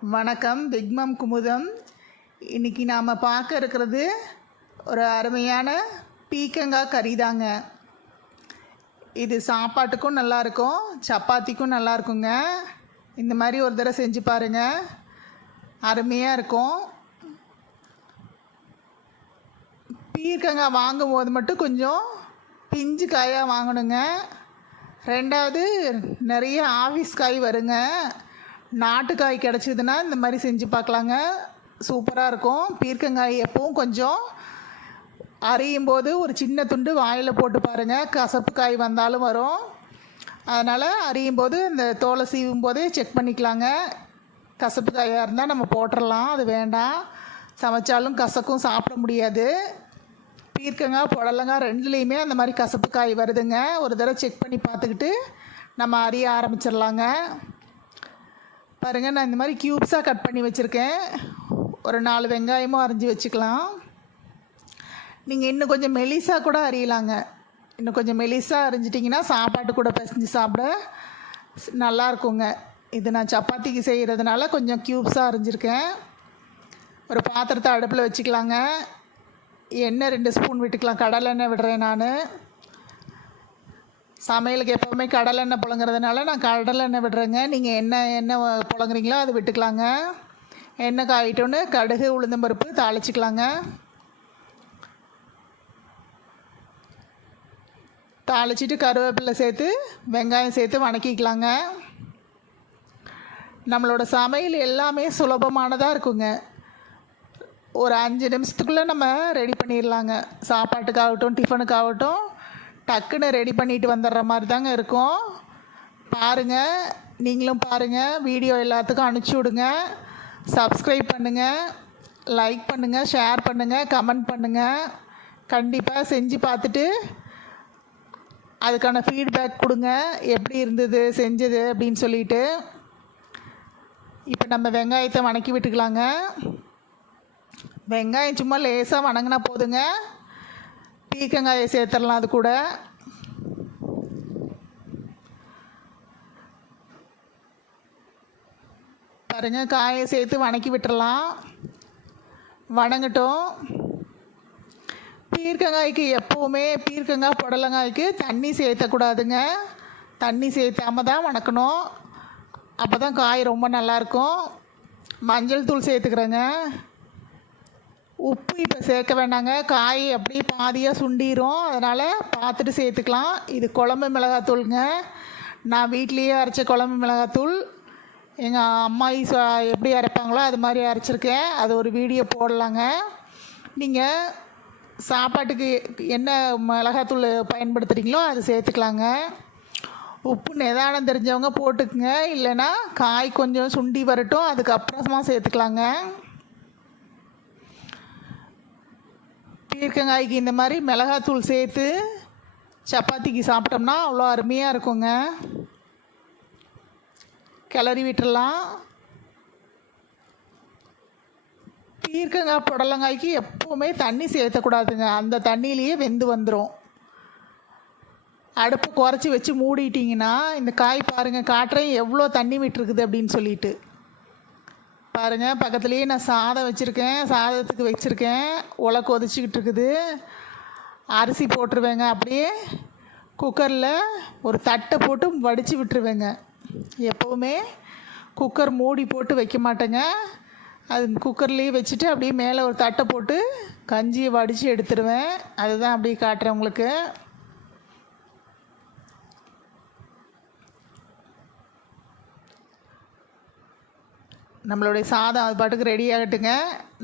வணக்கம். பிக்மம் குமுதம். இன்னைக்கு நாம் பார்க்க இருக்கிறது ஒரு அருமையான பீக்கங்காய் கறி தாங்க. இது சாப்பாட்டுக்கும் நல்லா இருக்கும் சப்பாத்திக்கும் நல்லாயிருக்குங்க இந்த மாதிரி ஒரு தடவை செஞ்சு பாருங்க. அருமையாக இருக்கும். பீர்க்கங்காய் வாங்கும் போது மட்டும் கொஞ்சம் பிஞ்சு காயாக வாங்கணுங்க. ரெண்டாவது நிறைய ஆஃபீஸ் காய் வருங்க. நாட்டுக்காய் கிடச்சிதுன்னா இந்த மாதிரி செஞ்சு பார்க்கலாங்க. சூப்பராக இருக்கும். பீர்க்கங்காய் எப்பவும் கொஞ்சம் அரியும் போது ஒரு சின்ன துண்டு வாயில் போட்டு பாருங்கள் கசப்பு காய் வந்தாலும் வரும். அதனால் அரியும் போது இந்த தோலை சீவும் போதே செக் பண்ணிக்கலாங்க. கசப்பு காயாக இருந்தால் நம்ம போட்டுடலாம் அது வேண்டாம். சமைச்சாலும் கசக்கும் சாப்பிட முடியாது. பீர்க்கங்காய் புடலங்காய் ரெண்டுலேயுமே அந்த மாதிரி கசப்பு காய் வருதுங்க. ஒரு தடவை செக் பண்ணி பார்த்துக்கிட்டு நம்ம அறிய ஆரம்பிச்சிடலாங்க. பாருங்கள் நான் இந்த மாதிரி க்யூப்ஸாக கட் பண்ணி வச்சுருக்கேன். ஒரு நாலு வெங்காயமும் அரிஞ்சு வச்சுக்கலாம். நீங்கள் இன்னும் கொஞ்சம் மெலிசாக கூட அரியலாங்க. இன்னும் கொஞ்சம் மெலிசாக அரிஞ்சிட்டிங்கன்னா சாப்பாட்டு கூட பிசைஞ்சு சாப்பிட நல்லா இருக்குங்க. இது நான் சப்பாத்திக்கு செய்கிறதுனால கொஞ்சம் க்யூப்ஸாக அரிஞ்சிருக்கேன். ஒரு பாத்திரத்தை அடுப்பில் வச்சுக்கலாங்க. எண்ணெய் ரெண்டு ஸ்பூன் விட்டுக்கலாம். கடலெண்ணெய் விடுறேன் நான். சமையலுக்கு எப்போவுமே கடலெண்ணெய் புழங்குறதுனால நான் கடலெண்ணெய் விடுறேங்க. நீங்கள் என்ன எண்ணெய் புழங்குறீங்களோ அது விட்டுக்கலாங்க. எண்ணெய் காயிட்டோன்னு கடுகு உளுந்தம்பருப்பு தாளிச்சிக்கலாங்க. தாளிச்சிட்டு கருவேப்பிலை சேர்த்து வெங்காயம் சேர்த்து வணக்கிக்கலாங்க. நம்மளோட சமையல் எல்லாமே சுலபமானதாக இருக்குங்க. ஒரு அஞ்சு நிமிஷத்துக்குள்ளே நம்ம ரெடி பண்ணிடலாங்க. சாப்பாட்டுக்காகட்டும் டிஃபனுக்காகட்டும் டக்குன்னு ரெடி பண்ணிட்டு வந்துடுற மாதிரி தாங்க இருக்கும். பாருங்கள் நீங்களும் பாருங்கள் வீடியோ எல்லாத்துக்கும் அனுப்பிச்சி விடுங்க. சப்ஸ்கிரைப் பண்ணுங்கள் லைக் பண்ணுங்கள் ஷேர் பண்ணுங்கள் கமெண்ட் பண்ணுங்கள் கண்டிப்பாக செஞ்சு பார்த்துட்டு அதுக்கான ஃபீட்பேக் கொடுங்க. எப்படி இருந்தது செஞ்சது அப்படின்னு சொல்லிட்டு. இப்போ நம்ம வெங்காயத்தை வணக்கி விட்டுக்கலாங்க. வெங்காயம் சும்மா லேசாக வணங்கினா போதுங்க. பீக்கங்காயை சேர்த்துடலாம் அது கூட. பாருங்க காயை சேர்த்து வணக்கி விட்டுடலாம். வணங்கட்டும். பீர்க்கங்காய்க்கு எப்போவுமே பீர்க்கங்காய் புடலங்காய்க்கு தண்ணி சேர்த்தக்கூடாதுங்க. தண்ணி சேர்த்தாம தான் வணக்கணும். அப்போ தான் காய் ரொம்ப நல்லாயிருக்கும் மஞ்சள் தூள் சேர்த்துக்கிறேங்க. உப்பு இப்போ சேர்க்க வேண்டாங்க காய் அப்படியே பாதியாக சுண்டிரும். அதனால் பார்த்துட்டு சேர்த்துக்கலாம். இது குழம்பு மிளகாத்தூளுங்க. நான் வீட்லேயே அரைச்ச குழம்பு மிளகாத்தூள். எங்கள் அம்மாயி சொ எப்படி அரைப்பாங்களோ அது மாதிரி அரைச்சிருக்கேன். அது ஒரு வீடியோ போடலாங்க. நீங்கள் சாப்பாட்டுக்கு என்ன மிளகாத்தூள் பயன்படுத்துகிறீங்களோ அது சேர்த்துக்கலாங்க. உப்பு நிதானம் தெரிஞ்சவங்க போட்டுக்குங்க. இல்லைன்னா காய் கொஞ்சம் சுண்டி வரட்டும். அதுக்கப்புறமா சேர்த்துக்கலாங்க. பீர்க்கங்காய்க்கு இந்த மாதிரி மிளகாத்தூள் சேர்த்து சப்பாத்திக்கு சாப்பிட்டோம்னா அவ்வளோ அருமையாக இருக்குங்க. கிளறி விட்டுடலாம். பீர்க்கங்காய் புடலங்காய்க்கு எப்போவுமே தண்ணி சேர்த்தக்கூடாதுங்க. அந்த தண்ணியிலையே வெந்து வந்துடும் அடுப்பு குறைச்சி வச்சு மூடிட்டிங்கன்னா இந்த காய் பாருங்கள் காட்டுறேன் எவ்வளோ தண்ணி விட்டுருக்குது அப்படின்னு சொல்லிட்டு. பாருங்கள் பக்கத்துலேயே நான் சாதம் வச்சுருக்கேன். சாதத்துக்கு வச்சுருக்கேன். உலை கொதிச்சிக்கிட்டு இருக்குது. அரிசி போட்டுருவேங்க அப்படியே குக்கரில் ஒரு தட்டை போட்டு வடித்து விட்டுருவேங்க. எப்போவுமே குக்கர் மூடி போட்டு வைக்க மாட்டேங்க. அது குக்கர்லேயே வச்சுட்டு அப்படியே மேலே ஒரு தட்டை போட்டு கஞ்சியை வடித்து எடுத்துருவேன். அதுதான் அப்படியே காட்டுறேன் உங்களுக்கு. நம்மளுடைய சாதம் அது பாட்டுக்கு ரெடி ஆகட்டுங்க.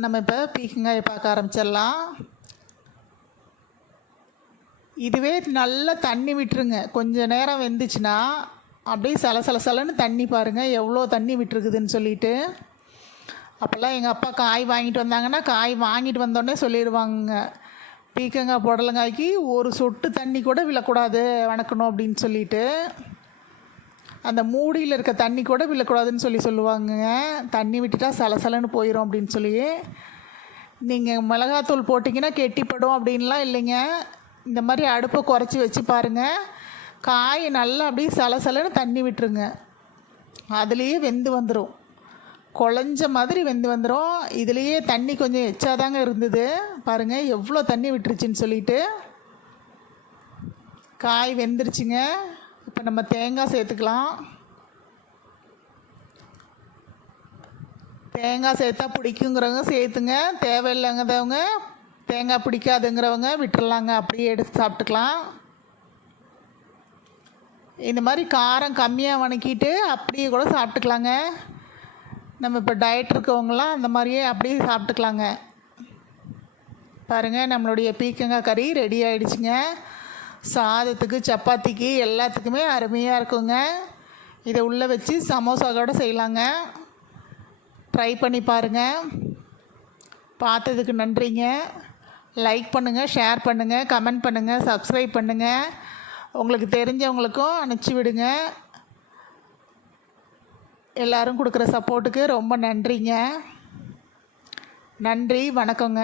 நம்ம இப்போ பீக்கங்காயை பார்க்க ஆரம்பிச்சிடலாம். இதுவே நல்லா தண்ணி விட்டுருங்க. கொஞ்ச நேரம் வெந்துச்சுன்னா அப்படியே சல சல சலன்னு தண்ணி பாருங்கள் எவ்வளோ தண்ணி விட்டுருக்குதுன்னு சொல்லிட்டு. அப்போல்லாம் எங்கள் அப்பா காய் வாங்கிட்டு வந்தாங்கன்னா காய் வாங்கிட்டு வந்தோடனே சொல்லிடுவாங்க. பீக்கங்காய் புடலங்காய்க்கு ஒரு சொட்டு தண்ணி கூட விழக்கூடாது. வணக்கணும் அப்படின்னு சொல்லிட்டு. அந்த மூடியில் இருக்க தண்ணி கூட விழக்கூடாதுன்னு சொல்லி சொல்லுவாங்கங்க தண்ணி விட்டுட்டா சலசலன்னு போயிடும் அப்படின்னு சொல்லி. நீங்கள் மிளகாத்தூள் போட்டிங்கன்னா கெட்டிப்படும் அப்படின்லாம் இல்லைங்க. இந்த மாதிரி அடுப்பை குறைச்சி வச்சு பாருங்கள் காய் நல்லா அப்படியே சலசலன்னு தண்ணி விட்டுருங்க. அதுலேயே வெந்து வந்துடும் குழஞ்ச மாதிரி வெந்து வந்துடும் இதுலேயே தண்ணி கொஞ்சம் எச்சாதாங்க இருந்தது. பாருங்கள் எவ்வளோ தண்ணி விட்டுருச்சுன்னு சொல்லிட்டு. காய் வெந்துருச்சுங்க. இப்போ நம்ம தேங்காய் சேர்த்துக்கலாம். தேங்காய் சேர்த்தா பிடிக்குங்கிறவங்க சேர்த்துங்க. தேவையில்லைங்கிறவங்க தேங்காய் பிடிக்காதுங்கிறவங்க விட்டுறலாங்க. அப்படியே எடுத்து சாப்பிட்டுக்கலாம். இந்த மாதிரி காரம் கம்மியாக வணக்கிட்டு அப்படியே கூட சாப்பிட்டுக்கலாங்க. நம்ம இப்போ டயட் இருக்கவங்களாம் அந்த மாதிரியே அப்படியே சாப்பிட்டுக்கலாங்க. பாருங்கள் நம்மளுடைய பீக்கங்காய் கறி ரெடி ஆகிடுச்சிங்க சாதத்துக்கு சப்பாத்திக்கு எல்லாத்துக்குமே அருமையாக இருக்குங்க. இதை உள்ளே வச்சு சமோசா கூட செய்யலாங்க. ட்ரை பண்ணி பாருங்கள் பார்த்ததுக்கு நன்றிங்க. லைக் பண்ணுங்கள் ஷேர் பண்ணுங்கள் கமெண்ட் பண்ணுங்கள் சப்ஸ்கிரைப் பண்ணுங்கள் உங்களுக்கு தெரிஞ்சவங்களுக்கும் அனுப்பிச்சி விடுங்க. எல்லோரும் கொடுக்குற சப்போர்ட்டுக்கு ரொம்ப நன்றிங்க. நன்றி வணக்கங்க.